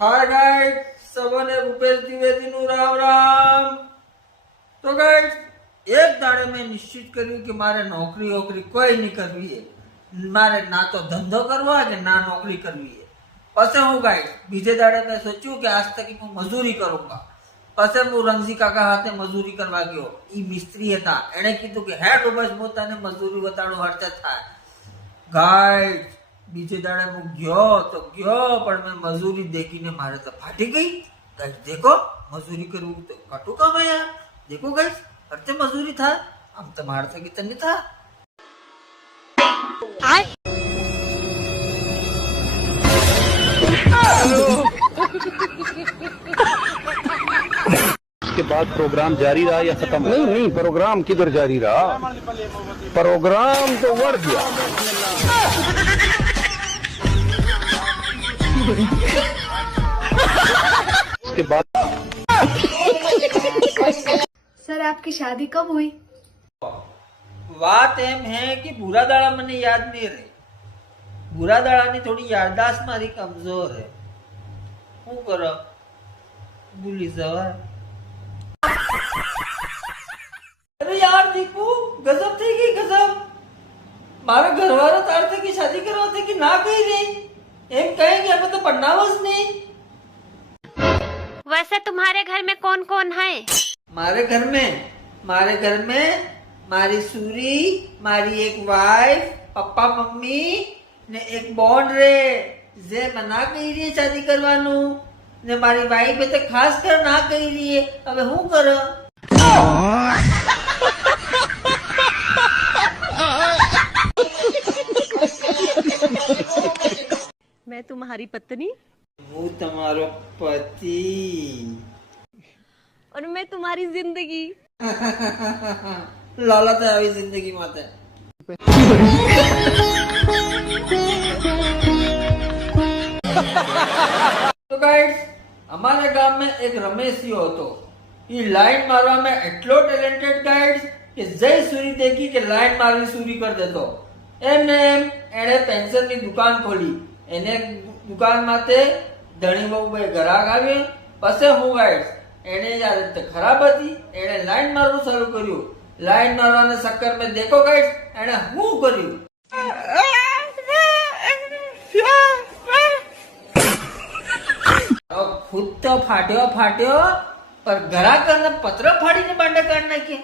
Hi guys, सबने रूपेश द्विवेदी नु राम राम। तो गाइस, एक दाड़े में निश्चित કર્યું કે મારે નોકરી ઓકરી કોઈ નહીં કરવી है। मारे ना तो धंधो करवा है ना नौकरी करवी है। पसे हूँ गाइस बीजे दाड़े में सोचू कि आज तक मैं मजूरी करूंगा। पसे हूँ रंगजी काका हाथे मजूरी करवा गयो। ई मिस्त्री था, एने कीधु कि हेड बस मु तने मजूरी बताड़ो हरते थाय। गाइस बीजे दाड़े हूँ गयो तो गयो, पर मैं मजूरी देखीने मारे तो फाटी गई। गाइस देखो मजूरी करूँ तो कटू काम है यार। देखो गाइस हरते मजूरी था, हम तो मारते कितने था। उसके बाद प्रोग्राम जारी रहा या खत्म? नहीं, प्रोग्राम किधर जारी रहा, प्रोग्राम तो बढ़ गया। उसके बाद सर आपकी शादी कब हुई? बात एम है कि बुरा दाड़ा मने याद नहीं रहे। बुरा दाड़ा ની થોડી યાદદાસ્ત મારી કમજોર है। હું કરો ભૂલી જવાય। अरे यार दीपू गजब थी गई गजब। मारा घरवाला तार थे की शादी करवाते कि ना कही रही। एम कहेंगे हमें तो पढ़नावस नहीं। वैसे तुम्हारे घर में कौन कौन है? मारे घर में मारी सूरी, मारी एक वाइफ, पप्पा मम्मी ने एक बॉन्ड रे जे मना कही रही है शादी करवानू ने मारी वाइफ तो खास कर ना कही रही है। अब हूँ करो मैं तुम्हारी पत्नी હું તમારો પતિ और मैं तुम्हारी जिंदगी। लाला था अभी जिंदगी माते। तो गाइस हमारे गांव में एक रमेशियो હતો। ये लाइन मारवा में એટલો ટેલેન્ટેડ ગાइड्स કે જય સુરી देखी કે લાइन મારવી સુરી कर देतो। એમને એમ એણે પેન્શન ની દુકાન ખોલી। એને દુકાન માતે ધણી બહુ બે ગ્રાહક આવ્યો। પછી હું ગાइड्स एने आदत खराब थी, एने लाइन मारવું ચાલુ કર્યું। लाइन मारवाने चक्कर में देखो गाइस एने હું કર્યું। खुद तो फाट्यो पर ग्राहक ने पत्र फाड़ीने बांडा काढ नाख्या।